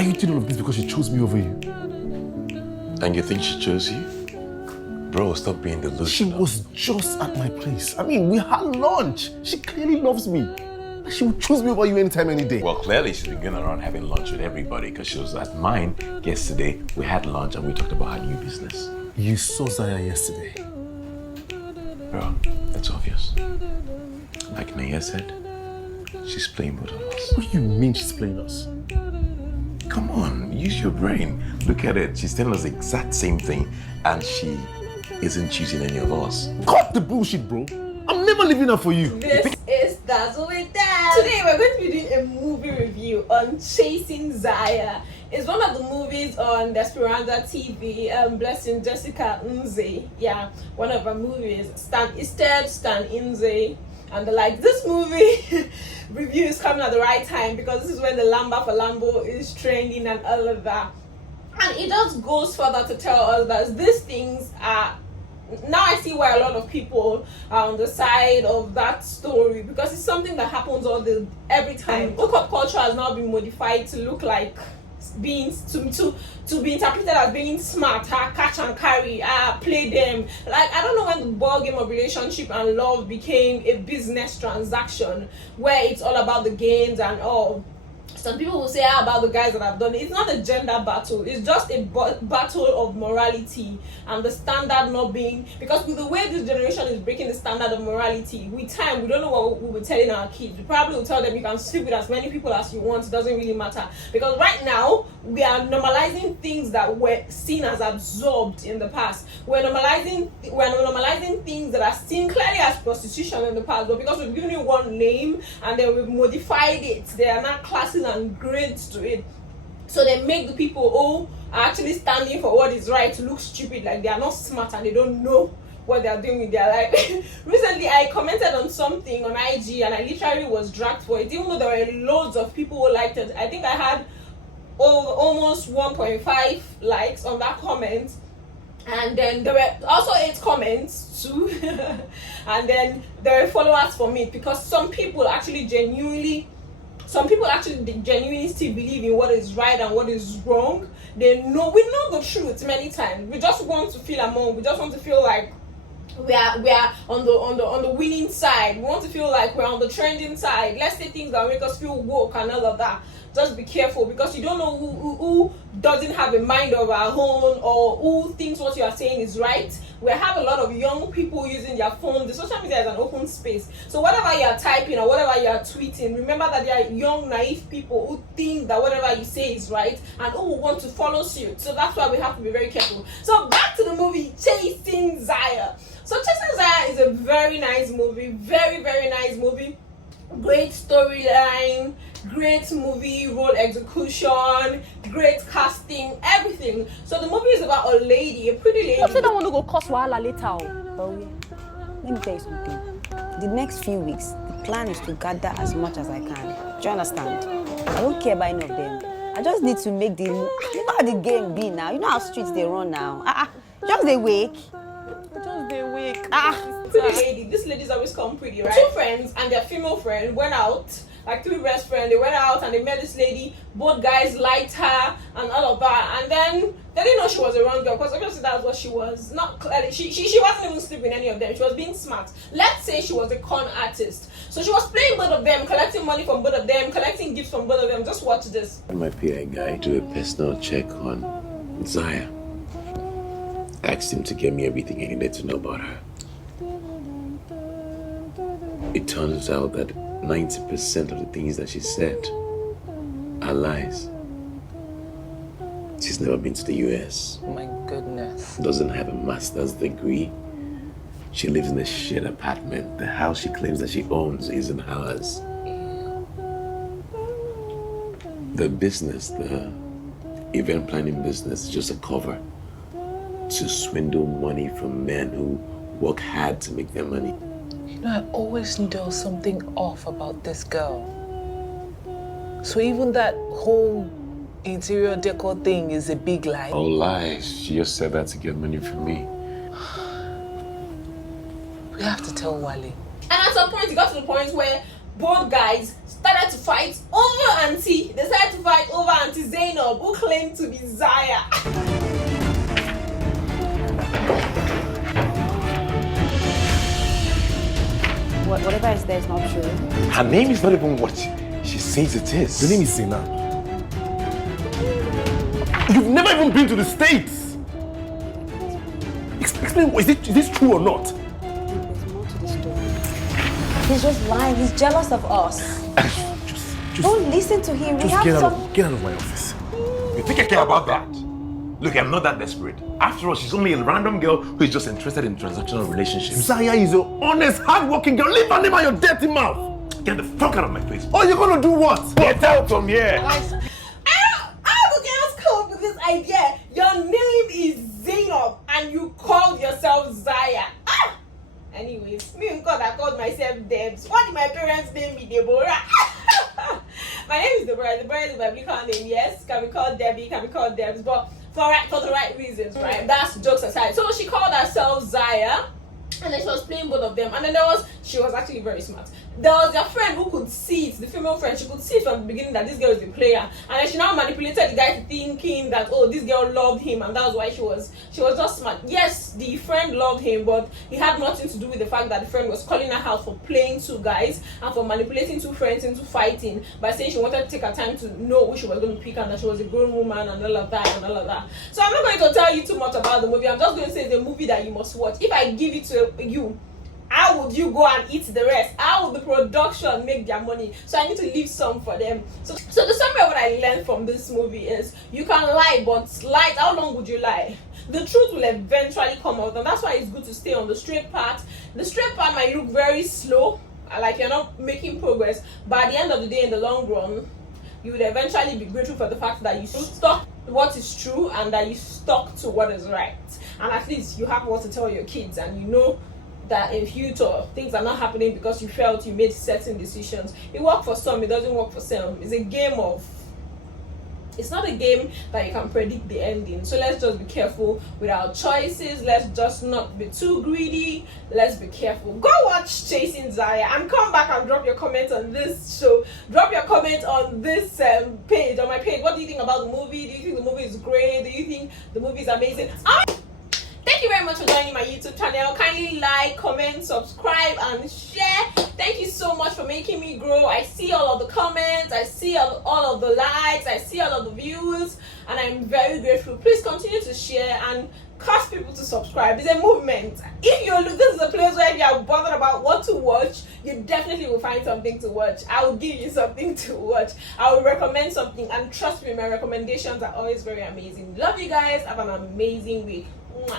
Are you doing all of this because she chose me over you? And you think she chose you? Bro, stop being delusional. She was just at my place. I mean, we had lunch. She clearly loves me. She would choose me over you anytime, any day. Well, clearly she's been going around having lunch with everybody because she was at mine yesterday. We had lunch and we talked about her new business. You saw Zaya yesterday. Bro, that's obvious. Like Naya said, she's playing both of us. What do you mean she's playing us? Come on, use your brain. Look at it. She's telling us the exact same thing and she isn't choosing any of us. Cut the bullshit, bro. I'm never leaving her for you. This is Dazzle with Dad. Today we're going to be doing a movie review on Chasing Zaya. It's one of the movies on the Esperanza TV, blessing Jessica Nze. Yeah, one of her movies. Stan Easted, Stan Nze. And this movie review is coming at the right time because this is when the Lamba for Lambo is trending and all of that. And it just goes further to tell us that these things are... Now I see why a lot of people are on the side of that story because it's something that happens every time. Hookup culture has now been modified to look like being to be interpreted as being smart, catch and carry, play them. I don't know when the ball game of relationship and love became a business transaction where it's all about the gains and all. Some people will say about the guys that have done it. It's not a gender battle. It's just a battle of morality and the standard not being... Because with the way this generation is breaking the standard of morality, with time, we don't know what we'll be telling our kids. We probably will tell them you can sleep with as many people as you want. It doesn't really matter. Because right now, we are normalizing things that were seen as absorbed in the past. We're normalizing things that are seen clearly as prostitution in the past. But because we've given it one name and then we've modified it, they are not classes and grades to it, so they make the people who are actually standing for what is right to look stupid, like they are not smart and they don't know what they are doing with their life. Recently I commented on something on IG and I literally was dragged for it, even though there were loads of people who liked it. I think I had almost 1.5 likes on that comment, and then there were also 8 comments too and then there were followers from it because some people actually genuinely still believe in what is right and what is wrong. We know the truth many times. We just want to feel among. We just want to feel like we are on the winning side. We want to feel like we're on the trending side. Let's say things that make us feel woke and all of that. Just be careful because you don't know who doesn't have a mind of our own or who thinks what you are saying is right. We have a lot of young people using their phone. The social media is an open space. So whatever you are typing or whatever you are tweeting, remember that there are young, naive people who think that whatever you say is right and who will want to follow suit. So that's why we have to be very careful. So back to the movie Chasing Zaya. So Chasing Zaya is a very nice movie. Very, very nice movie. Great storyline, great movie role execution, great casting, everything. So the movie is about a lady, a pretty lady. I don't want to go cause wahala later. But let me tell you something. The next few weeks, the plan is to gather as much as I can. Do you understand? I don't care about any of them. I just need to make the... You know how the game be now. You know how streets they run now. Just they wake. Pretty lady. This lady's always come pretty, right? 2 friends and their female friend went out, like 3 best friends. They went out and they met this lady. Both guys liked her and all of that. And then they didn't know she was a wrong girl because obviously that's what she was. Not clearly. She wasn't even sleeping any of them. She was being smart. Let's say she was a con artist. So she was playing both of them, collecting money from both of them, collecting gifts from both of them. Just watch this. My PI guy do a personal check on Zaya. Asked him to get me everything I needed to know about her. It turns out that 90% of the things that she said are lies. She's never been to the US. Oh my goodness. Doesn't have a master's degree. She lives in a shit apartment. The house she claims that she owns isn't hers. The business, the event planning business, is just a cover to swindle money from men who work hard to make their money. You know, I always knew there was something off about this girl. So even that whole interior decor thing is a big lie. All lies. She just said that to get money from me. We have to tell Wale. And at some point, it got to the point where both guys started decided to fight over Auntie. They decided to fight over Auntie Zainab, who claimed to be Zaya. Whatever is there is not true. Her name is not even what she says it is. The name is Zainab. You've never even been to the States. Explain, is this true or not? There's more to the story. He's just lying. He's jealous of us. Don't listen to him. Just get out of my office. You think I care about that? Look, I'm not that desperate. After all, she's only a random girl who is just interested in transactional relationships. Zaya is an honest, hard-working girl. Leave her name on your dirty mouth. Get the fuck out of my face. Oh, you're gonna do what? Get out from here. How the girls come up with this idea? Your name is Zainab and you called yourself Zaya. Anyways, me and God, I called myself Debs. What did my parents name me? Deborah. My name is Deborah. Deborah is my biblical name. Yes, can be called Debbie, can be called Debs, but for the right reasons, right? That's jokes aside. So she called herself Zaya, and then she was playing both of them. And then she was actually very smart. There was a friend who could see it, the female friend, she could see it from the beginning that this girl is the player. And then she now manipulated the guy thinking that, oh, this girl loved him, and that was why she was just smart. Yes, the friend loved him, but it had nothing to do with the fact that the friend was calling her out for playing two guys and for manipulating two friends into fighting by saying she wanted to take her time to know who she was going to pick and that she was a grown woman and all of that and all of that. So I'm not going to tell you too much about the movie. I'm just going to say it's a movie that you must watch. If I give it to you, how would you go and eat the rest? How would the production make their money? So I need to leave some for them. So the summary of what I learned from this movie is you can lie, but lie, how long would you lie? The truth will eventually come out, and that's why it's good to stay on the straight path. The straight path might look very slow, like you're not making progress, but at the end of the day, in the long run, you would eventually be grateful for the fact that you stuck to what is true and that you stuck to what is right. And at least you have what to tell your kids, and you know that in future things are not happening because you felt you made certain decisions. It worked for some, it doesn't work for some. It's not a game that you can predict the ending. So let's just be careful with our choices. Let's just not be too greedy. Let's be careful. Go watch Chasing Zaya and come back and drop your comment on this show. Drop your comment on this page, on my page. What do you think about the movie? Do you think the movie is great? Do you think the movie is amazing? Thank you very much for joining my YouTube channel. Kindly like, comment, subscribe, and share. Thank you so much for making me grow. I see all of the comments, I see all of the likes, I see all of the views, and I'm very grateful. Please continue to share and cause people to subscribe. It's a movement. If this is a place where you are bothered about what to watch, you definitely will find something to watch. I will give you something to watch. I will recommend something, and trust me, my recommendations are always very amazing. Love you guys. Have an amazing week. Mwah.